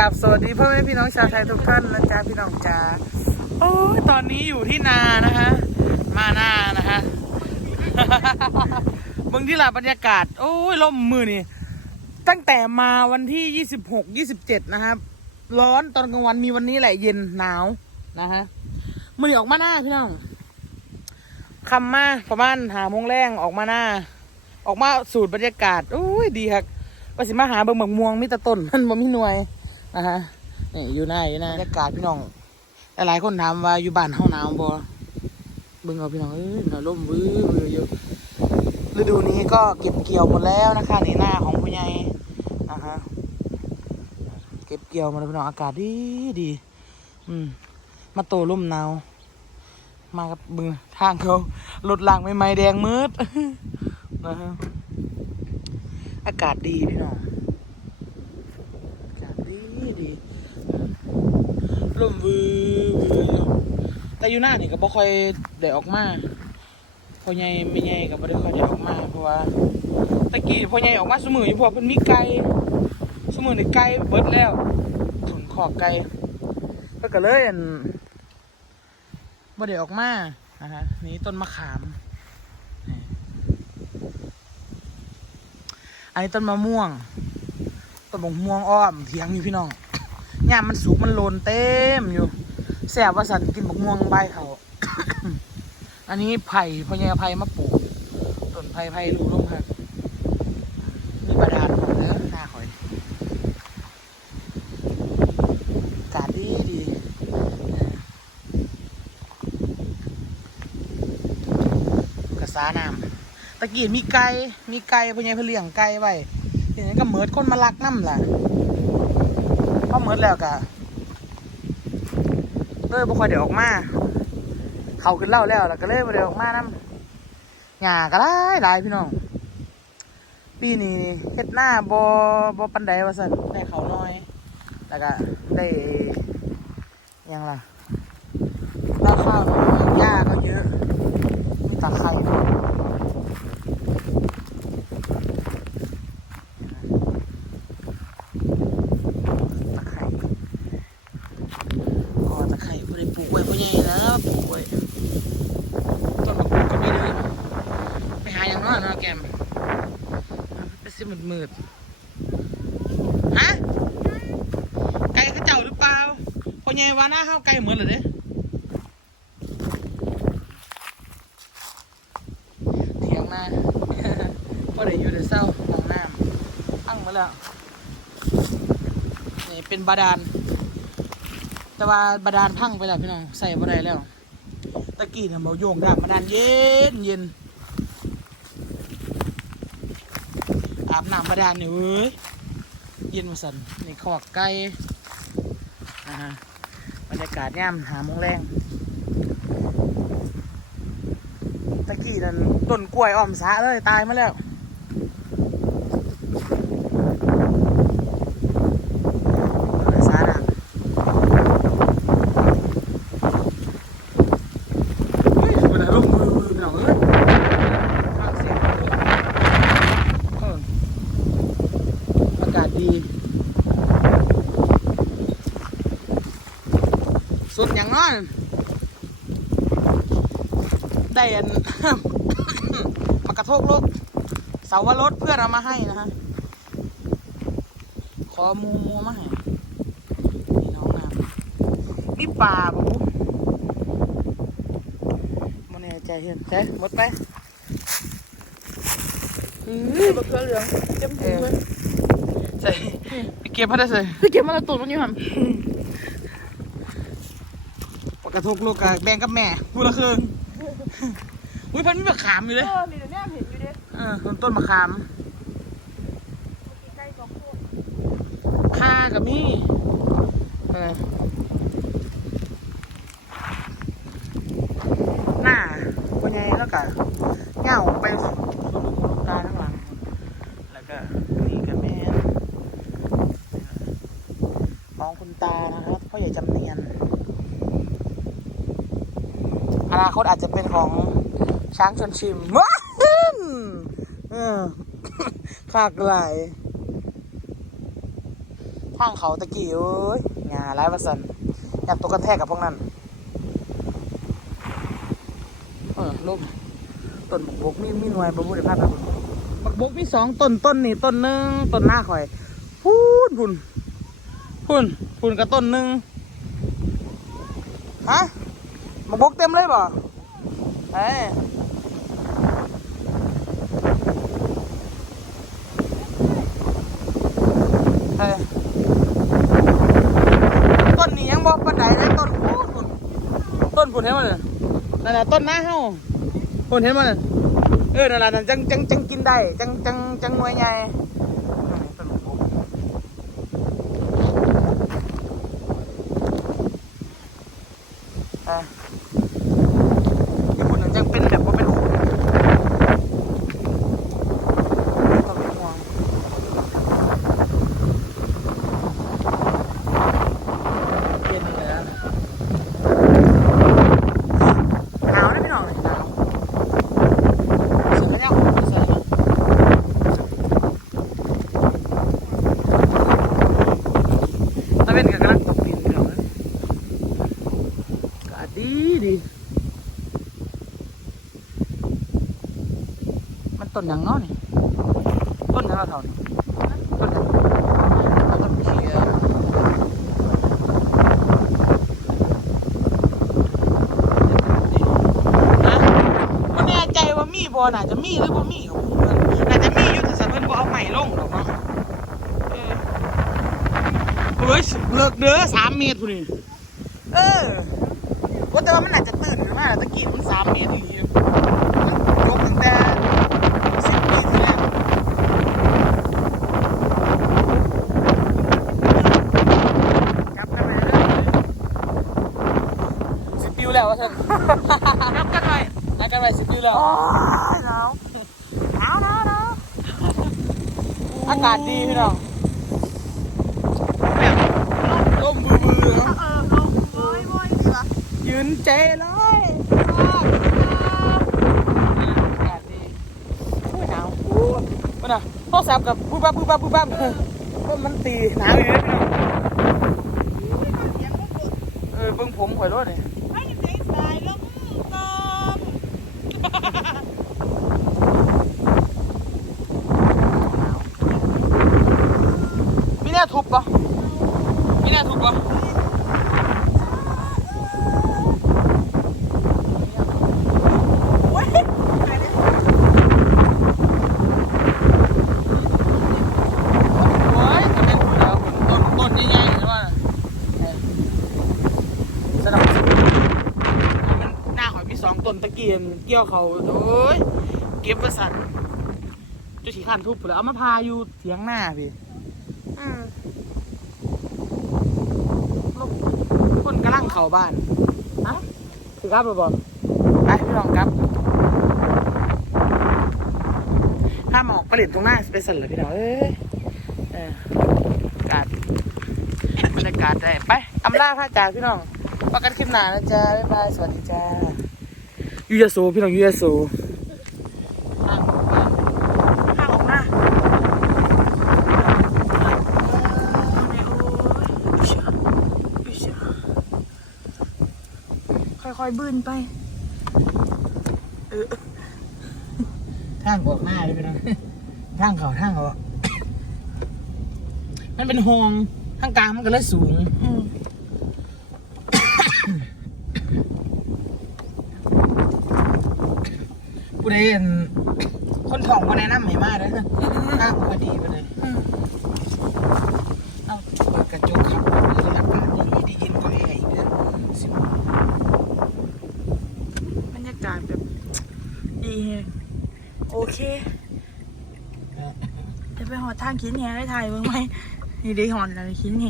กับสวัสดีพ่อแม่พี่น้องชาวไทยทุกท่านนะจ๊ะพี่น้องจ๋าโอ้ยตอนนี้อยู่ที่นานะฮะมาหน้านะฮะมึงที่ลาบรรยากาศ โอ้ยลมมือนี่ตั้งแต่มาวันที่ยี่สิบหกยี่สิบเจ็ดนะครับ ร้อนตอนกลางวันมีวันนี้แหละเย็นหนาวนะฮะมือนี่ออกมาหน้าพี่น้องคำมาประมาณหาโมงแรงออกมาหน้า ออกมาสูตรบรรยากาศโอ้ยดีครับว่าสิมาหาเบิ่งหมกม่วงมิตรต้นมันบ่มีหน่วย นะฮะนี่อยู่หน้าอยู่หน้าบรรยากาศพี่น้องหลายคนถามว่าอยู่บ้านเฮาหนาวบ่เบิ่งเอาพี่น้องเอ้ยหนาลมวื้อวื้ออยู่ฤดูนี้ก็เก็บเกี่ยวหมดแล้วนะคะนี่หน้าของผู้ใหญ่นะฮะเก็บเกี่ยวหมาแล้วพี่น้องอากาศดีดีอืมมาโตร่มหนาวมากับบึงทางเขารถลางไม่ไม้แดงมืดนะฮะอากาศดีพี่น้อง ดีดีอืมลมวือวือแต่อยู่หน้านี่ก็บ่ค่อยได้ออกมาพ่อใหญ่ไม่ใหญ่ก็บ่ได้ค่อยได้ออกมาเพราะว่าตะกี้พ่อใหญ่ออกมาสมืออยู่พว่าเพิ่นมีไก่สมือในไก่เบิดแล้วถุนขอบไก่เพิ่นก็เลยอันบ่ได้ออกมานะฮะนี่ต้นมะขามอันนี้ต้นมะม่วงต้นบงม่วงอ้อมเถียงอยู่พี่น้อง ยามมันสุกมันโลนเต็มอยู่แสบว่าสันกินบกม่วงใบเขา อันนี้ไผ่พญาไผ่มาปลูกต้นไผ่ไผ่รูร่มครับมีบาดาลหมดเลยหน้าข่อยอากาศดีดีกระสาน้ำตะกี้มีไก่มีไก่พญ่เพิ่นเลี้ยงไก่ไว้ทีนี้ก็เหมิดคนมาลักน้ำล่ะ มดแล้วก็เลยบ่ค่อยได้ออกมา เขาขึ้นเล่าแล้วแล้วก็เลยบ่ได้ออกมาน้ำหญ้าก็หลายหลายพี่น้อง ปีนี้เฮ็ดหน้าบ่บ่ปานใดว่าซั่นได้เขาน้อย แล้วก็ได้ยังล่ะได้ข้าวน้อยหญ้าก็เยอะ มีตะไคร้ด้วย ตะไคร้ก็ตะไคร้ผู้ใดปลูกไว้ผู้ใหญ่แล้วปลูกไว้ต้นมะกรูดก็ไม่ลืม ไปหาอย่างน้อยเนาะแกมไปสิมืดมืดฮะไก่เขาเจ้าหรือเปล่าพอใหญ่ว่าหน้าเข้าไก่เหมือนเหรอเด้เถียงมาพอได้อยู่ได้เศร้าห้องน้ำตั้งมาแล้วนี่เป็นบาดาลแต่ว่าบาดาลพังไปแล้วพี่น้องใส่บ่ได้แล้วตะกี้เนี่ยบอกโยงได้บาดาลเย็นเย็น อาบน้ำบาดาลนี่เว้ยเย็นมาสันนี่ขอกไก่นะฮะบรรยากาศย่ำหาโมงแรงตะกี้นั่นต้นกล้วยอ้อมสาเลยตายมาแล้ว สาดังเฮ้ยมันลงมือมือพี่น้องเอ้ยฟังเสียงเอออากาศดี สุดอย่างนั้นได้อันมากระทกรถเสาวรถเพื่อนเอามาให้นะฮะ ขอหมูหมูมาให้นี่น้องน้ำมีปลาบุมันแน่ใจเห็นใช่หมดไปอือมะเขือเหลืองเต็มเอถุงอเลยใส่ไปเก็บมาได้ใส่คือเก็บมาละตุ่นมันอยู่หันปากก ระทกลูกกับแบ่งกับแม่พูดละครึ่งอุ้ยเพันมีมะขามอยู่เอเลยอนี่เดี๋ยวแม่เห็นอยู่เด้เออต้นต้นมะขามใกล้สองคนข้ากับมี่เออหน้าวันไงแล้วก็เหงาไปสุดตาข้างหลัง แล้วก็นี่กับแม่ของคุณตานะครับพ่อใหญ่จำเนียนอ นาคตอาจจะเป็นของช้างชนชิมว้าวเออขากไหลทางเขาตะกี้เอ้ยงาร้ายประสันอยากตัวกันแทกกับพวกนั้นเออล่มต้นบกบกมีมีหน่วยประมุขภาพแบบบักบกมีสองต้นต้นนี่ต้นหนึ่งต้นหน้าข่อยพูนพุ่นพุ่นพุ่นกับต้นหนึ่งฮะ บักบกเต็มเลยบ่เอ้ยเอ้ยต้นนี้ยังบอกปันไดเลยต้นพูนพุ่นต้นพุ่นเห็นมั้ยนั่นแหละต้นหน้าเฮาพุ่นเห็นมั้ยเออนั่นแหละนั่นจังจังจังกินได้จังจังจังหน่วยใหญ่ต้นบักบกเอ้ยอีกคนหนึ่งจังเป็นแบบว่าเป็นหูต้นมะม่วง เย็นเลยนะหนาวนะพี่น้องหนาวเสร็จแล้วยังเสร็จแล้วตะเวนก็กำลังตกดินพี่น้องนะกาดีดี มันต้นหยังเนาะนี่ต้นหยังเราเท่านี่ต้นหยังต้นเขียวนะมันแน่ามีบอน่าจะมีหรือบ่มีของเพิ่นน่าจะมีอยู่แต่สันเพิ่นบ่เอาใหม่ลงหรอกเนาะ เฮ้ยเลิกเด้อสามเมตรพุ่นนี่เออว่าแต่ว่ามันอาจจะตื่นมาตะกี้มันสามเมตรอีกมันยกตั้งแต่สิบปีที่แล้วจับกันไปเลยสิบปิวแล้ววะท่านนับกันหน่อยนัดกันไปสิบปีแล้วโอ้ยหนาวหนาวหนาวหนาวอากาศดีพี่น้องแบบ ร่มบือบือเนาะเออลงโว้ยโว้ยดีวะยืนเจเลยอากาศดีโอ้ยหนาวโอ้ยมันอะโทรศัพท์กับปุ๊บปั๊บปุ๊บปั๊บปุ๊บปั๊บก็มันตีหนาวอยู่เลยพี่น้องเออเบิ่งผมข่อยรถเลยให้เด็กสายลงตอมมีแน่ทุบปะ น่ทุบปะโอ้ยจะเป็นหัวแล้วต้นต้นใหญ่ๆเห็นป่ะสนับสนุนมันหน้าหอยมีสองตนตะเกียนเกี่ยวเขาโอ้ยเก็บประสันจะฉีขันทุบไปแล้วเอามาพาอยู่เถียงหน้าพี่ อืม คนกำลังเข้าบ้านฮะคือครับบอไปพี่น้องครับถ้าหมอกผลิตตรงหน้าสเปซเลยพี่น้องเอ้ยเอออากาศบรรยากาศได้ไปอำลาพระจากพี่น้องปกันคลิปหนานะจ๊ะบ๊ายบายสวัสดีจ้ายูยาโซพี่น้องยูยาโซ ข้างออกมา ค่อยๆบืนไปทางออกหน้าเลยพี่น้องทางเขาทางเขามันเป็นห้องทางกลางมันก็เลยสูง อืมผู้ใดเห็นคนถ่องมาแนะนำให้มาเด้อข้างพอดีไปเลยอืม เอาเปิดกระจกขับเลยอากาศดีได้ยินก็ให้อีกนะสิบบ รรยากาศแบบดีแฮงโอ เค จะไปหอดทางขินแหได้ถ่ายเบิ่งไหมนี่ได้หอนแล้วขินแห